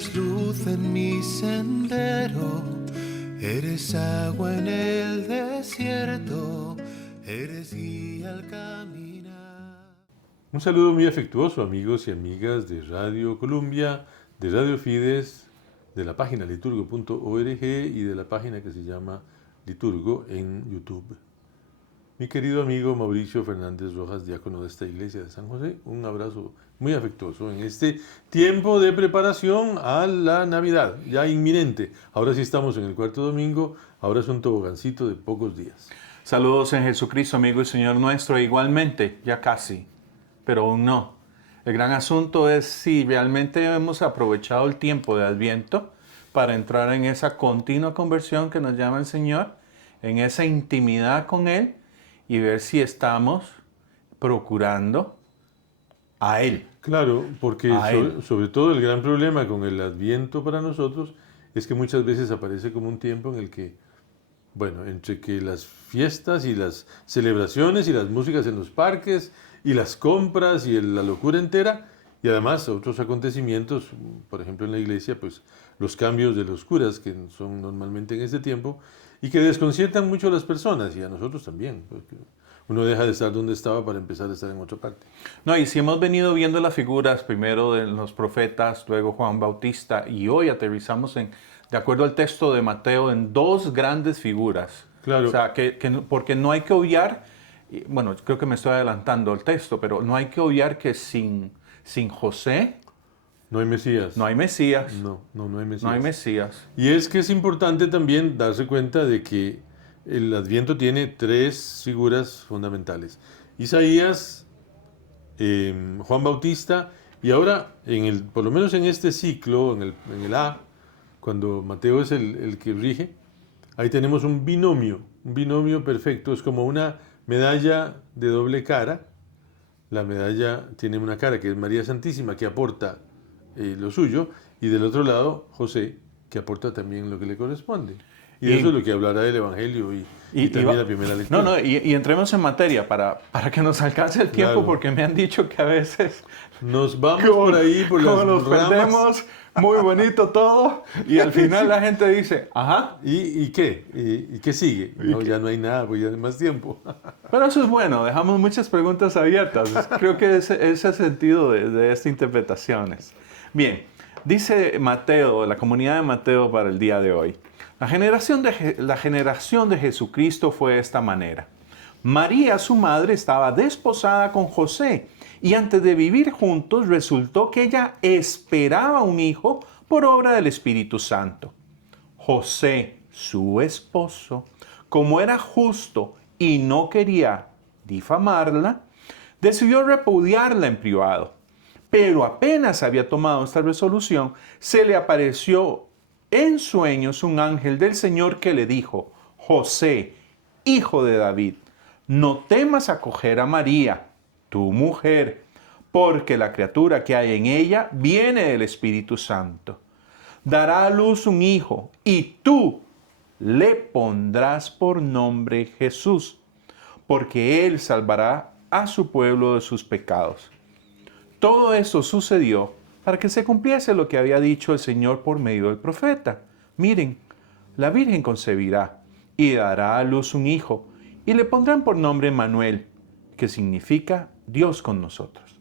eres luz en mi sendero, eres agua en el desierto, eres guía al caminar. Un saludo muy afectuoso, amigos y amigas de Radio Columbia, de Radio Fides, de la página liturgo.org y de la página que se llama Liturgo en YouTube. Mi querido amigo Mauricio Fernández Rojas, diácono de esta iglesia de San José, un abrazo muy afectuoso en este tiempo de preparación a la Navidad, ya inminente. Ahora sí estamos en el cuarto domingo, ahora es un tobogancito de pocos días. Saludos en Jesucristo, amigo y Señor nuestro, igualmente, ya casi, pero aún no. El gran asunto es si realmente hemos aprovechado el tiempo de Adviento para entrar en esa continua conversión que nos llama el Señor, en esa intimidad con Él, y ver si estamos procurando a Él. Claro, porque sobre todo el gran problema con el Adviento para nosotros es que muchas veces aparece como un tiempo en el que, bueno, entre que las fiestas y las celebraciones y las músicas en los parques y las compras y la locura entera, y además otros acontecimientos, por ejemplo en la iglesia, pues los cambios de los curas que son normalmente en este tiempo y que desconciertan mucho a las personas y a nosotros también, porque uno deja de estar donde estaba para empezar a estar en otra parte. No, y si hemos venido viendo las figuras, primero de los profetas, luego Juan Bautista, y hoy aterrizamos de acuerdo al texto de Mateo, en dos grandes figuras. Claro. O sea, porque no hay que obviar, bueno, creo que me estoy adelantando al texto, pero no hay que obviar que sin José no hay Mesías. No hay Mesías. No hay Mesías. No hay Mesías. Y es que es importante también darse cuenta de que el Adviento tiene tres figuras fundamentales. Isaías, Juan Bautista, y ahora, por lo menos en este ciclo, en el A, cuando Mateo es el que rige, ahí tenemos un binomio perfecto. Es como una medalla de doble cara. La medalla tiene una cara que es María Santísima, que aporta lo suyo, y del otro lado José, que aporta también lo que le corresponde. Y eso es lo que hablará del Evangelio y también la primera lectura. Y entremos en materia para que nos alcance el tiempo, claro. Porque me han dicho que a veces nos vamos por ahí, por las nos ramas. Perdemos, muy bonito todo, y al final la gente dice, ajá. ¿Y qué? ¿Y qué sigue? No, ya no hay nada, pues ya no hay más tiempo. Pero eso es bueno, dejamos muchas preguntas abiertas. Creo que ese es el sentido de estas interpretaciones. Bien, dice Mateo, la comunidad de Mateo para el día de hoy. La generación de Jesucristo fue de esta manera. María, su madre, estaba desposada con José y antes de vivir juntos resultó que ella esperaba un hijo por obra del Espíritu Santo. José, su esposo, como era justo y no quería difamarla, decidió repudiarla en privado. Pero apenas había tomado esta resolución, se le apareció en sueños un ángel del Señor que le dijo, José, hijo de David, no temas acoger a María, tu mujer, porque la criatura que hay en ella viene del Espíritu Santo. Dará a luz un hijo y tú le pondrás por nombre Jesús, porque él salvará a su pueblo de sus pecados. Todo esto sucedió para que se cumpliese lo que había dicho el Señor por medio del profeta. Miren, la Virgen concebirá y dará a luz un hijo y le pondrán por nombre Emmanuel, que significa Dios con nosotros.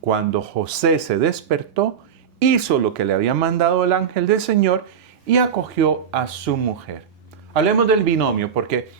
Cuando José se despertó, hizo lo que le había mandado el ángel del Señor y acogió a su mujer. Hablemos del binomio, porque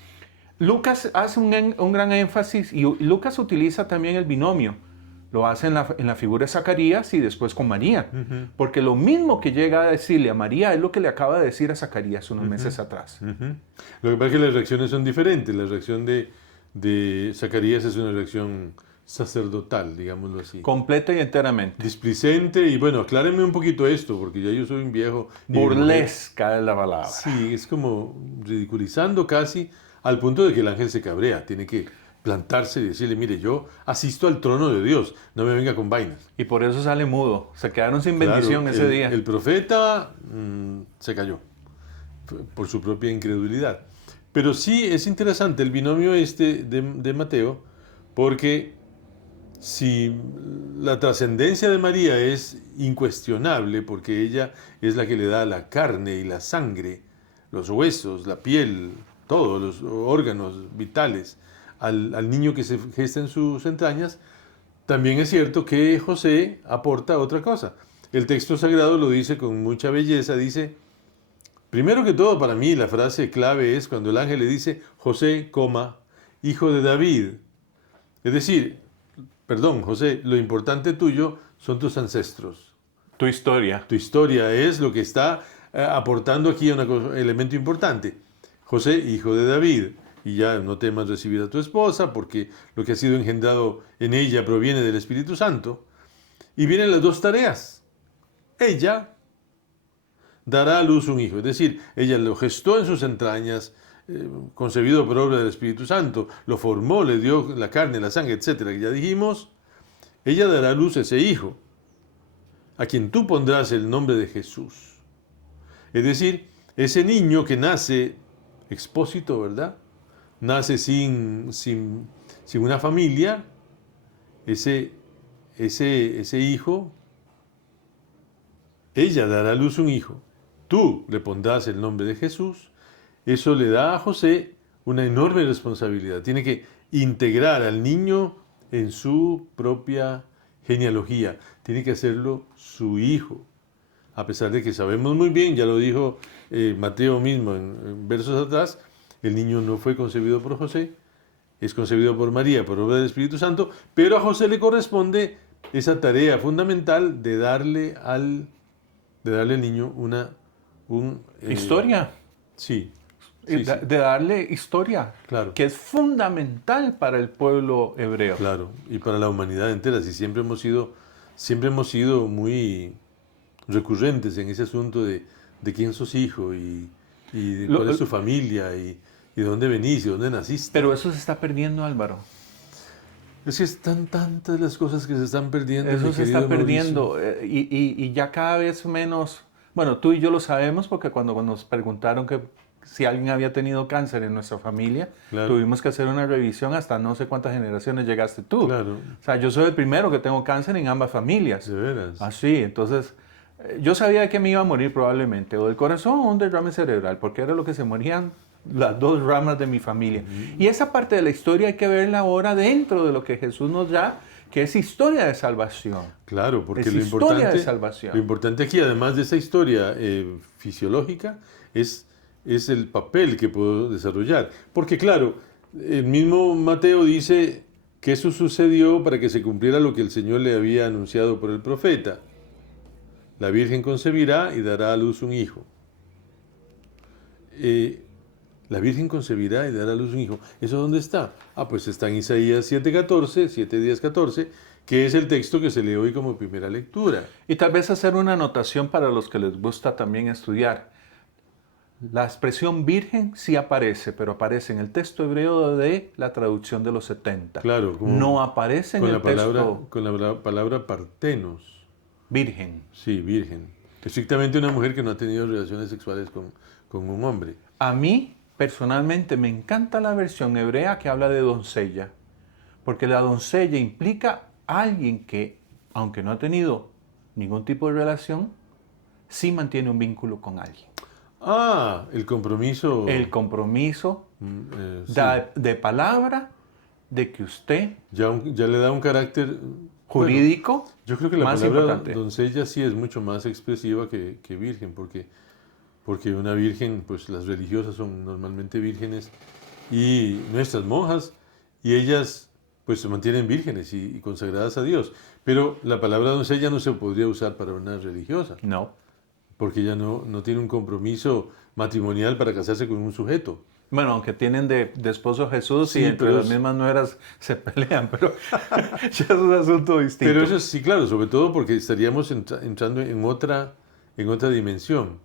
Lucas hace un gran énfasis y Lucas utiliza también el binomio. Lo hace en la figura de Zacarías y después con María. Uh-huh. Porque lo mismo que llega a decirle a María es lo que le acaba de decir a Zacarías unos meses atrás. Uh-huh. Lo que pasa es que las reacciones son diferentes. La reacción de Zacarías es una reacción sacerdotal, digámoslo así. Completa y enteramente. Displicente. Y bueno, aclárenme un poquito esto, porque ya yo soy un viejo. Burlesca es la palabra. Sí, es como ridiculizando casi al punto de que el ángel se cabrea. Tiene que plantarse y decirle, mire, yo asisto al trono de Dios, no me venga con vainas. Y por eso sale mudo, se quedaron sin bendición ese día. El profeta se cayó por su propia incredulidad. Pero sí es interesante el binomio de Mateo, porque si la trascendencia de María es incuestionable, porque ella es la que le da la carne y la sangre, los huesos, la piel, todos los órganos vitales al niño que se gesta en sus entrañas, también es cierto que José aporta otra cosa. El texto sagrado lo dice con mucha belleza, dice, primero que todo para mí la frase clave es cuando el ángel le dice, José, hijo de David. Es decir, perdón, José, lo importante tuyo son tus ancestros. Tu historia. Tu historia es lo que está aportando aquí un elemento importante. José, hijo de David. Y ya no temas recibir a tu esposa, porque lo que ha sido engendrado en ella proviene del Espíritu Santo. Y vienen las dos tareas. Ella dará a luz un hijo, es decir, ella lo gestó en sus entrañas, concebido por obra del Espíritu Santo, lo formó, le dio la carne, la sangre, etcétera, que ya dijimos. Ella dará a luz ese hijo, a quien tú pondrás el nombre de Jesús. Es decir, ese niño que nace expósito, ¿verdad? Nace sin una familia, ese hijo, ella dará a luz un hijo. Tú le pondrás el nombre de Jesús. Eso le da a José una enorme responsabilidad. Tiene que integrar al niño en su propia genealogía. Tiene que hacerlo su hijo. A pesar de que sabemos muy bien, ya lo dijo Mateo mismo en versos atrás, el niño no fue concebido por José, es concebido por María, por obra del Espíritu Santo, pero a José le corresponde esa tarea fundamental de darle al niño Historia. Sí. De darle historia, Claro. que es fundamental para el pueblo hebreo. Claro, y para la humanidad entera. Si siempre hemos sido muy recurrentes en ese asunto de quién sos hijo y cuál es tu familia y de dónde venís y dónde naciste. Pero eso se está perdiendo, Álvaro. Es que están tantas las cosas que se están perdiendo. Eso mi se está querido perdiendo Mauricio. y ya cada vez menos. Bueno, tú y yo lo sabemos porque cuando nos preguntaron que si alguien había tenido cáncer en nuestra familia, Claro. tuvimos que hacer una revisión hasta no sé cuántas generaciones llegaste tú. Claro. O sea, yo soy el primero que tengo cáncer en ambas familias. De veras. Así, entonces yo sabía que me iba a morir probablemente, o del corazón o un derrame cerebral, porque era lo que se morían las dos ramas de mi familia. Y esa parte de la historia hay que verla ahora dentro de lo que Jesús nos da, que es historia de salvación. Claro, porque Es lo historia importante, de salvación. lo importante aquí, además de esa historia fisiológica, es el papel que puedo desarrollar. Porque claro, el mismo Mateo dice que eso sucedió para que se cumpliera lo que el Señor le había anunciado por el profeta. La Virgen concebirá y dará a luz un hijo. La Virgen concebirá y dará a luz un hijo. ¿Eso dónde está? Pues está en Isaías 7:14, 7:10-14, que es el texto que se lee hoy como primera lectura. Y tal vez hacer una anotación para los que les gusta también estudiar. La expresión virgen sí aparece, pero aparece en el texto hebreo de la traducción de los 70. Claro, no aparece en el texto con la palabra partenos. virgen. Sí, virgen. Estrictamente una mujer que no ha tenido relaciones sexuales con un hombre. A mí, personalmente, me encanta la versión hebrea que habla de doncella, porque la doncella implica a alguien que, aunque no ha tenido ningún tipo de relación, sí mantiene un vínculo con alguien. El compromiso. El compromiso Sí. de palabra de que usted, Ya le da un carácter jurídico, bueno, yo creo que la más palabra importante. doncella sí es mucho más expresiva que virgen, porque una virgen, pues las religiosas son normalmente vírgenes y nuestras monjas, y ellas pues se mantienen vírgenes y consagradas a Dios. Pero la palabra doncella no se podría usar para una religiosa, No. porque ella no tiene un compromiso matrimonial para casarse con un sujeto. Bueno, aunque tienen de esposo a Jesús Sí, y entre pero las mismas nueras se pelean, pero ya es un asunto distinto. Pero eso sí, claro, sobre todo porque estaríamos entrando en otra dimensión,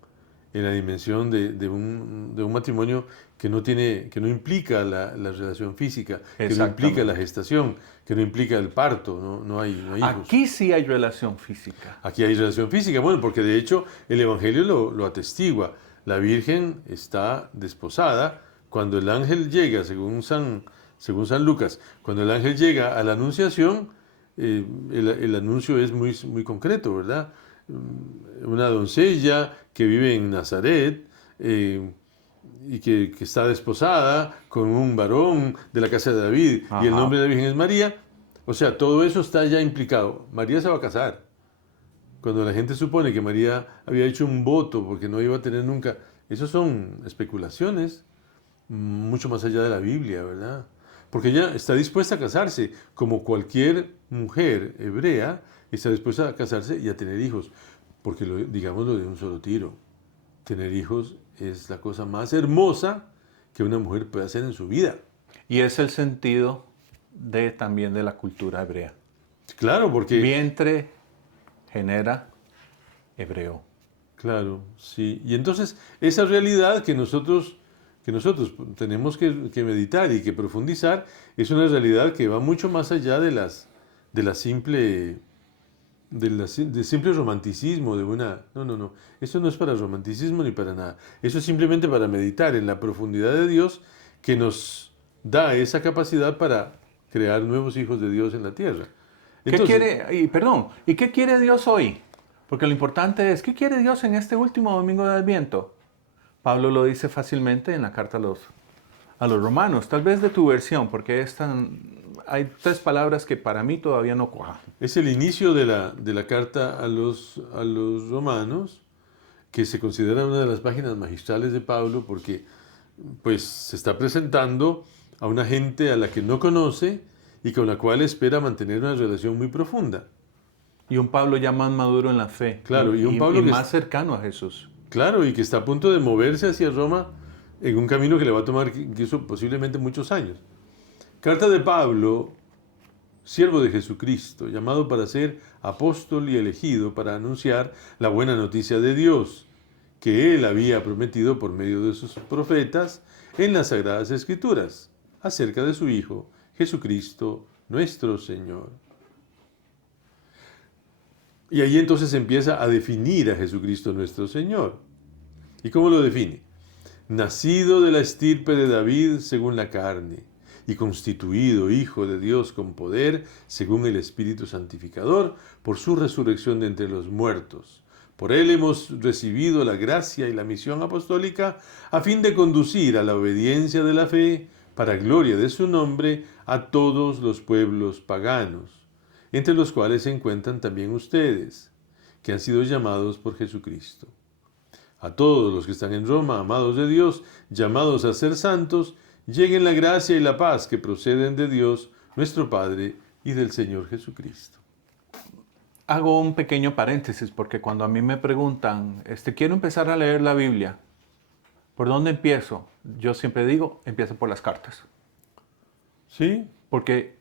en la dimensión de un matrimonio que no implica la relación física, que no Exactamente. implica la gestación, que no implica el parto, no hay hijos. Aquí sí hay relación física. Aquí hay relación física, bueno, porque de hecho el Evangelio lo atestigua. La Virgen está desposada cuando el ángel llega, según San Lucas, cuando el ángel llega a la Anunciación, el anuncio es muy, muy concreto, ¿verdad? Una doncella que vive en Nazaret y que está desposada con un varón de la casa de David y el Ajá. nombre de la Virgen es María. O sea, todo eso está ya implicado. María se va a casar. Cuando la gente supone que María había hecho un voto porque no iba a tener nunca, eso son especulaciones mucho más allá de la Biblia, ¿verdad? Porque ella está dispuesta a casarse, como cualquier mujer hebrea está dispuesta a casarse y a tener hijos, porque digámoslo de un solo tiro. Tener hijos es la cosa más hermosa que una mujer puede hacer en su vida. Y es el sentido también de la cultura hebrea. Claro, porque... Vientre genera hebreo. Claro, sí. Y entonces esa realidad que nosotros tenemos que meditar y que profundizar es una realidad que va mucho más allá del simple romanticismo de una... No, no, no. Eso no es para romanticismo ni para nada. Eso es simplemente para meditar en la profundidad de Dios que nos da esa capacidad para crear nuevos hijos de Dios en la tierra. Entonces, ¿Y qué quiere Dios hoy? Porque lo importante es, ¿qué quiere Dios en este último domingo de Adviento? Pablo lo dice fácilmente en la carta a los romanos, tal vez de tu versión, porque hay 3 palabras que para mí todavía no cuajan. es el inicio de la carta a los romanos, que se considera una de las páginas magistrales de Pablo, porque pues se está presentando a una gente a la que no conoce y con la cual espera mantener una relación muy profunda. Y un Pablo ya más maduro en la fe. Claro, y un Pablo que más cercano a Jesús. Claro, y que está a punto de moverse hacia Roma en un camino que le va a tomar incluso posiblemente muchos años. Carta de Pablo, siervo de Jesucristo, llamado para ser apóstol y elegido para anunciar la buena noticia de Dios, que él había prometido por medio de sus profetas en las Sagradas Escrituras, acerca de su Hijo, Jesucristo, nuestro Señor. Y ahí entonces empieza a definir a Jesucristo nuestro Señor. ¿Y cómo lo define? Nacido de la estirpe de David según la carne, y constituido Hijo de Dios con poder, según el Espíritu Santificador, por su resurrección de entre los muertos. Por él hemos recibido la gracia y la misión apostólica, a fin de conducir a la obediencia de la fe, para gloria de su nombre, a todos los pueblos paganos, entre los cuales se encuentran también ustedes, que han sido llamados por Jesucristo. A todos los que están en Roma, amados de Dios, llamados a ser santos, lleguen la gracia y la paz que proceden de Dios, nuestro Padre, y del Señor Jesucristo. Hago un pequeño paréntesis, porque cuando a mí me preguntan, quiero empezar a leer la Biblia, ¿por dónde empiezo? Yo siempre digo, empieza por las cartas. ¿Sí? Porque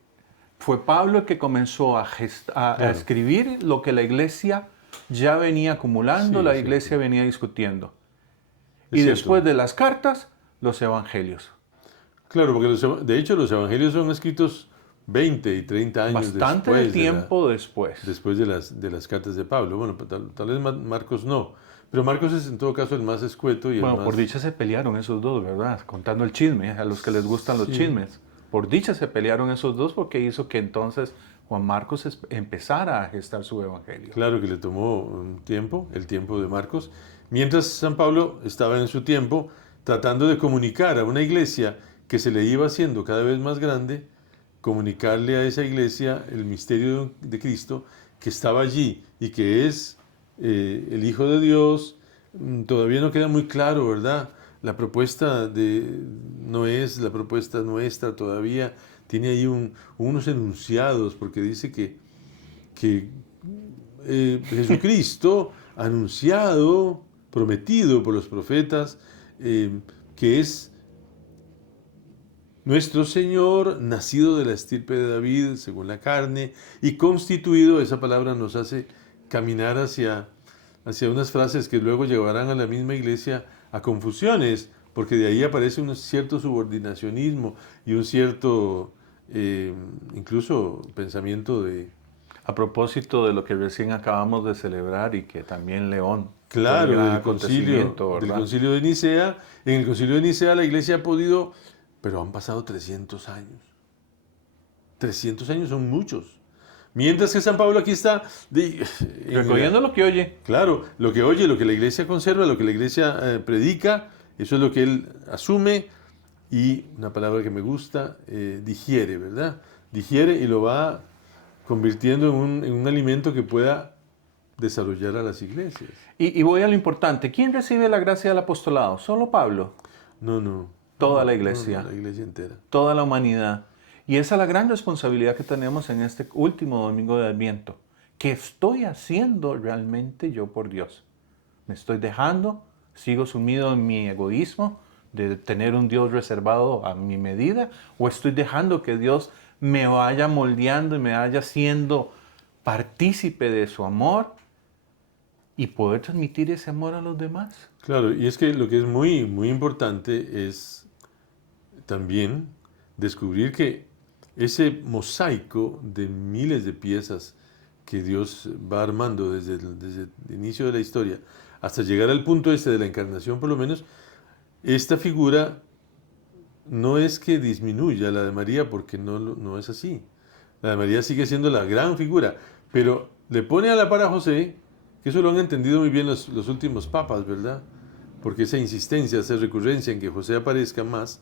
fue Pablo el que comenzó a escribir lo que la iglesia ya venía acumulando, Sí, la es iglesia cierto. venía discutiendo. Es Y cierto. después de las cartas, los evangelios. Claro, porque de hecho los evangelios son escritos 20 y 30 años Bastante después de tiempo después. después de las cartas de Pablo. Bueno, tal vez Marcos no, pero Marcos es en todo caso el más escueto y el Bueno, más... por dicha se pelearon esos dos, ¿verdad? Contando el chisme, a los que les gustan los Sí. chismes. Por dicha se pelearon esos dos porque hizo que entonces Juan Marcos empezara a gestar su evangelio. Claro que le tomó un tiempo, el tiempo de Marcos, mientras San Pablo estaba en su tiempo tratando de comunicar a una iglesia que se le iba haciendo cada vez más grande, comunicarle a esa iglesia el misterio de Cristo que estaba allí y que es el Hijo de Dios. Todavía no queda muy claro, ¿verdad? La propuesta no es la propuesta nuestra todavía, tiene ahí unos enunciados, porque dice que Jesucristo, anunciado, prometido por los profetas, que es nuestro Señor, nacido de la estirpe de David, según la carne, y constituido, esa palabra nos hace caminar hacia unas frases que luego llevarán a la misma iglesia a confusiones, porque de ahí aparece un cierto subordinacionismo y un cierto, incluso, pensamiento de... A propósito de lo que recién acabamos de celebrar y que también León... Claro, fue un gran del concilio ¿verdad? de Nicea. En el concilio de Nicea la iglesia ha podido... Pero han pasado 300 años. 300 años son muchos Mientras que San Pablo aquí está recogiendo lo que oye. Claro, lo que oye, lo que la iglesia conserva, lo que la iglesia predica, eso es lo que él asume y, una palabra que me gusta, digiere, ¿verdad? Digiere y lo va convirtiendo en un alimento que pueda desarrollar a las iglesias. Y voy a lo importante. ¿Quién recibe la gracia del apostolado? ¿Solo Pablo? No. Toda la iglesia. No, la iglesia entera. Toda la humanidad. Y esa es la gran responsabilidad que tenemos en este último domingo de Adviento. ¿Qué estoy haciendo realmente yo por Dios? ¿Me estoy dejando? ¿Sigo sumido en mi egoísmo de tener un Dios reservado a mi medida? ¿O estoy dejando que Dios me vaya moldeando y me vaya siendo partícipe de su amor y poder transmitir ese amor a los demás? Claro, y es que lo que es muy, muy importante es también descubrir que ese mosaico de miles de piezas que Dios va armando desde el inicio de la historia hasta llegar al punto de la encarnación, por lo menos, esta figura no es que disminuya la de María, porque no es así. La de María sigue siendo la gran figura, pero le pone a la par a José, que eso lo han entendido muy bien los últimos papas, ¿verdad? Porque esa insistencia, esa recurrencia en que José aparezca más,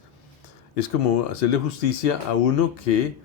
es como hacerle justicia a uno que,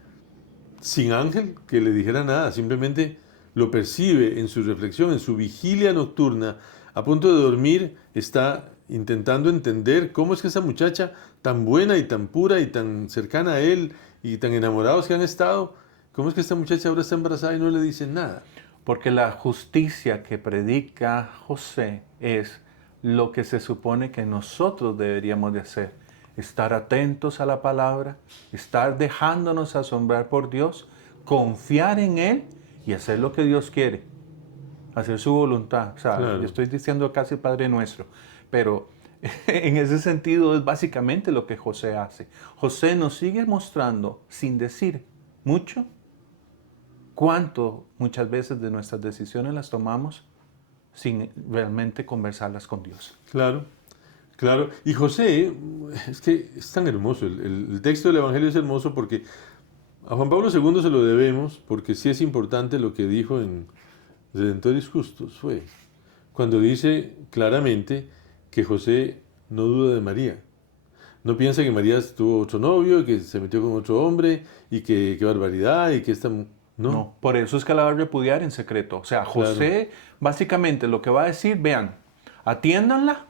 sin ángel que le dijera nada, simplemente lo percibe en su reflexión, en su vigilia nocturna, a punto de dormir, está intentando entender cómo es que esa muchacha tan buena y tan pura y tan cercana a él y tan enamorados que han estado, cómo es que esta muchacha ahora está embarazada y no le dicen nada. Porque la justicia que predica José es lo que se supone que nosotros deberíamos de hacer. Estar atentos a la palabra, estar dejándonos asombrar por Dios, confiar en Él y hacer lo que Dios quiere, hacer su voluntad. O sea, Claro. yo estoy diciendo casi Padre Nuestro, pero en ese sentido es básicamente lo que José hace. José nos sigue mostrando, sin decir mucho, cuánto muchas veces de nuestras decisiones las tomamos sin realmente conversarlas con Dios. Claro. Claro, y José, es que es tan hermoso, el texto del Evangelio es hermoso porque a Juan Pablo II se lo debemos, porque sí es importante lo que dijo en Redentoris Justus, fue cuando dice claramente que José no duda de María. No piensa que María tuvo otro novio, que se metió con otro hombre, y que qué barbaridad, y que esta... No. Por eso es que la va a repudiar en secreto. O sea, José básicamente lo que va a decir, vean, atiéndanla,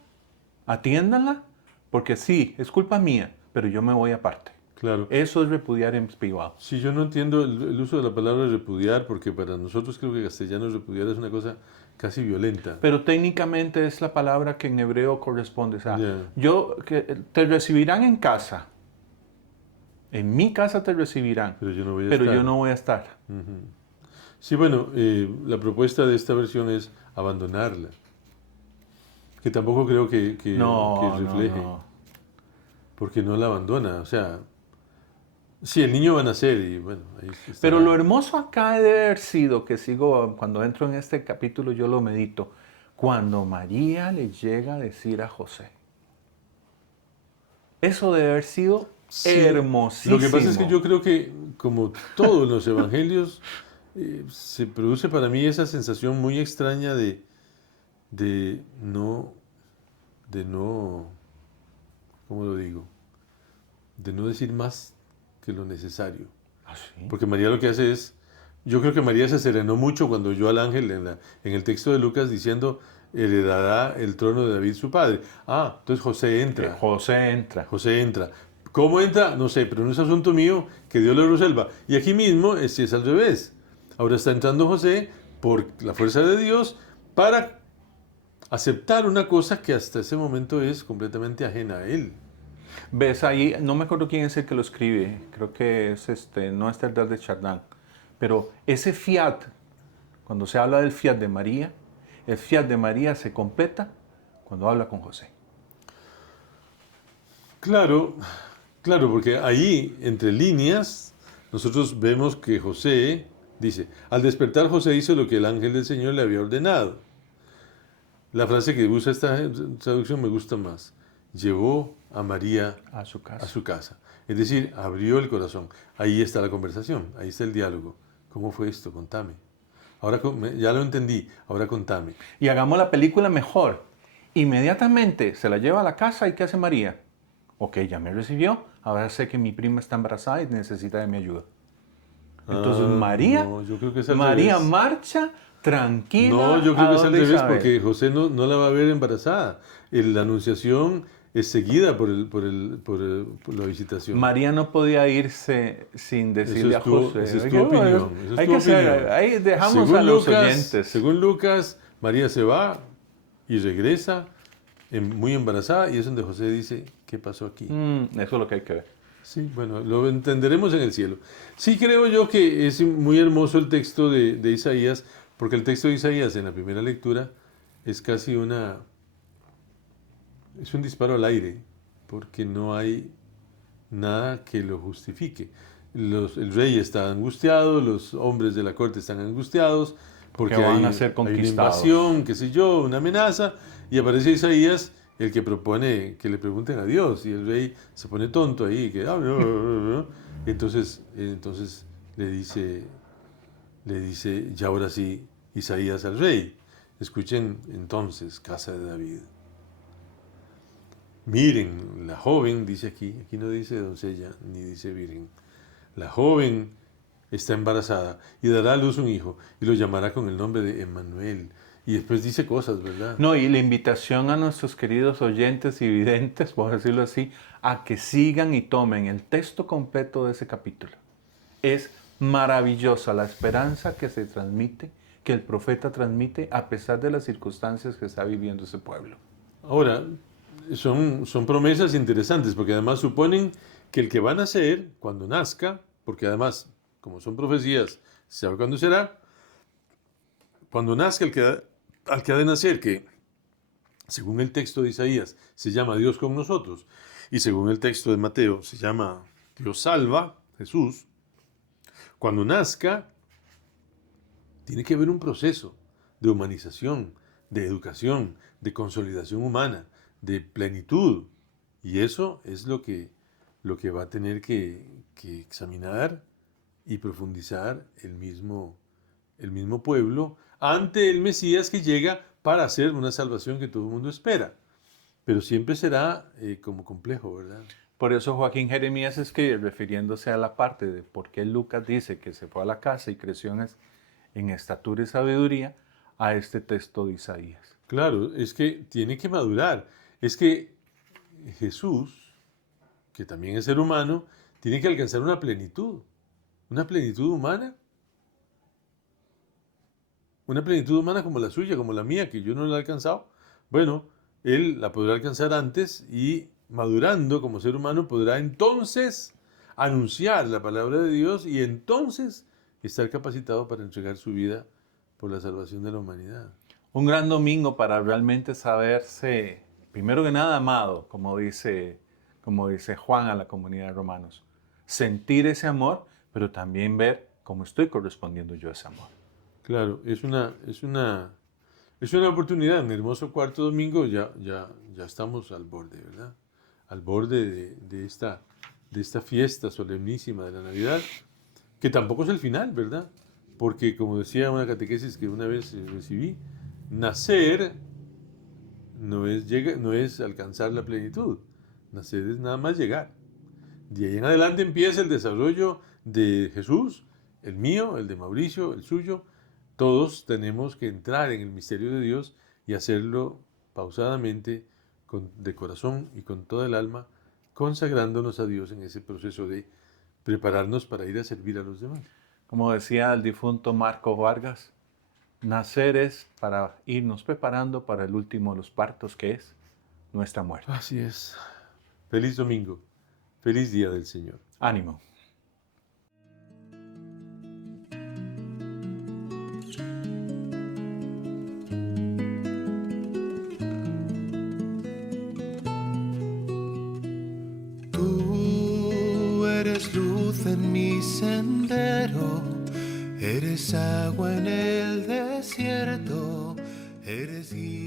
porque sí, es culpa mía, pero yo me voy aparte. Claro. Eso es repudiar en privado. Sí, yo no entiendo el uso de la palabra repudiar, porque para nosotros creo que castellano repudiar es una cosa casi violenta. Pero técnicamente es la palabra que en hebreo corresponde. O sea, Yeah. te recibirán en casa. En mi casa te recibirán, Pero yo no voy a pero estar. yo no voy a estar. Ujú. Sí, bueno, la propuesta de esta versión es abandonarla. Que tampoco creo que refleje. No. Porque no la abandona. O sea, sí, el niño va a nacer y bueno, ahí está. Pero lo hermoso acá debe haber sido, que cuando entro en este capítulo yo lo medito, cuando María le llega a decir a José. Eso debe haber sido hermosísimo. Lo que pasa es que yo creo que, como todos los evangelios, se produce para mí esa sensación muy extraña de no, ¿cómo lo digo? De no decir más que lo necesario. ¿Ah, sí? Porque María lo que hace es, yo creo que María se serenó mucho cuando oyó al ángel en el texto de Lucas diciendo, heredará el trono de David su padre. Ah, entonces José entra. José entra. José entra. ¿Cómo entra? No sé, pero no es asunto mío, que Dios lo resuelva. Y aquí mismo es al revés. Ahora está entrando José por la fuerza de Dios para aceptar una cosa que hasta ese momento es completamente ajena a él. Ves ahí, no me acuerdo quién es el que lo escribe, creo que es no es Teilhard de Chardin, pero ese fiat, cuando se habla del fiat de María, el fiat de María se completa cuando habla con José. Claro, porque ahí, entre líneas, nosotros vemos que José dice, al despertar José hizo lo que el ángel del Señor le había ordenado. La frase que usa esta traducción me gusta más. Llevó a María A su casa. a su casa. Es decir, abrió el corazón. Ahí está la conversación, ahí está el diálogo ¿cómo fue esto? Contame. Ahora ya lo entendí, ahora contame. Y hagamos la película mejor. Inmediatamente se la lleva a la casa y ¿qué hace María? Ok, ya me recibió, ahora sé que mi prima está embarazada y necesita de mi ayuda. Entonces María, No, yo creo que es al María revés. marcha tranquila. No, yo creo a que es al donde revés Isabel. porque José no la va a ver embarazada. La anunciación es seguida por la visitación. María no podía irse sin decirle a José. Esa es tu Oiga, opinión. Esa es hay tu que hacer, opinión. ahí dejamos a los oyentes. Según Lucas, María se va y regresa muy embarazada y es donde José dice, ¿qué pasó aquí? Eso es lo que hay que ver. Sí, bueno, lo entenderemos en el cielo. Sí creo yo que es muy hermoso el texto de Isaías, porque el texto de Isaías en la primera lectura es casi es un disparo al aire, porque no hay nada que lo justifique. El rey está angustiado, los hombres de la corte están angustiados, porque Que van hay, a ser hay una conquistados. invasión, qué sé yo, una amenaza, y aparece Isaías, el que propone que le pregunten a Dios, y el rey se pone tonto ahí, que entonces le dice, ya ahora sí, Isaías al rey, escuchen entonces, casa de David. Miren, la joven, dice aquí no dice doncella, ni dice virgen, la joven está embarazada y dará a luz un hijo y lo llamará con el nombre de Emmanuel. Y después dice cosas, ¿verdad? No, y la invitación a nuestros queridos oyentes y videntes, por decirlo así, a que sigan y tomen el texto completo de ese capítulo. Es maravillosa la esperanza que se transmite, que el profeta transmite a pesar de las circunstancias que está viviendo ese pueblo. Ahora, son promesas interesantes porque además suponen que el que va a nacer, cuando nazca, porque además, como son profecías, se sabe cuándo será, cuando nazca al que ha de nacer, que según el texto de Isaías se llama Dios con nosotros, y según el texto de Mateo se llama Dios salva, Jesús, cuando nazca, tiene que haber un proceso de humanización, de educación, de consolidación humana, de plenitud. Y eso es lo que va a tener que examinar y profundizar el mismo pueblo ante el Mesías que llega para hacer una salvación que todo el mundo espera. Pero siempre será como complejo, ¿verdad? Por eso Joaquín Jeremías escribe, refiriéndose a la parte de por qué Lucas dice que se fue a la casa y creció en estatura y sabiduría, a este texto de Isaías. Claro, es que tiene que madurar. Es que Jesús, que también es ser humano, tiene que alcanzar una plenitud humana. Una plenitud humana como la suya, como la mía, que yo no la he alcanzado. Bueno, él la podrá alcanzar antes y madurando como ser humano podrá entonces anunciar la palabra de Dios y entonces estar capacitado para entregar su vida por la salvación de la humanidad. Un gran domingo para realmente saberse, primero que nada, amado, como dice Juan a la comunidad de Romanos. Sentir ese amor, pero también ver cómo estoy correspondiendo yo a ese amor. Claro, es una oportunidad. En el hermoso cuarto domingo ya estamos al borde, ¿verdad? Al borde de esta fiesta solemnísima de la Navidad, que tampoco es el final, ¿verdad? Porque como decía una catequesis que una vez recibí, nacer no es alcanzar la plenitud. Nacer es nada más llegar. De ahí en adelante empieza el desarrollo de Jesús, el mío, el de Mauricio, el suyo. Todos tenemos que entrar en el misterio de Dios y hacerlo pausadamente, de corazón y con toda el alma, consagrándonos a Dios en ese proceso de prepararnos para ir a servir a los demás. Como decía el difunto Marco Vargas, nacer es para irnos preparando para el último de los partos, que es nuestra muerte. Así es. Feliz domingo. Feliz día del Señor. Ánimo. Tú eres luz en mi sendero, eres agua en el desierto, eres guía.